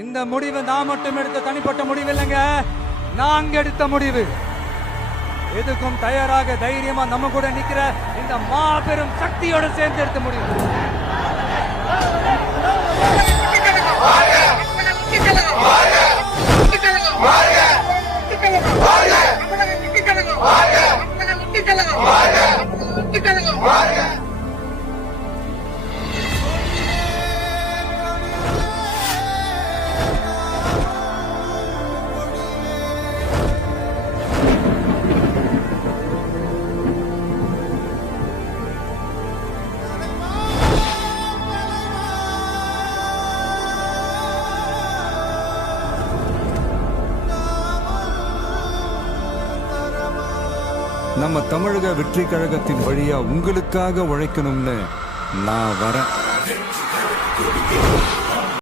இந்த முடிவு நான் மட்டும் எடுத்த தனிப்பட்ட முடிவு இல்லைங்க, நாங்க எடுத்த முடிவு. எதுக்கும் தயாராக தைரியமா நம்ம கூட நிக்கிற இந்த மாபெரும் சக்தியோட சேர்ந்து எடுத்த முடிவு. நம்ம தமிழக வெற்றி கழகத்தின் வழியா உங்களுக்காக உழைக்கணும்னு நான் வரேன்.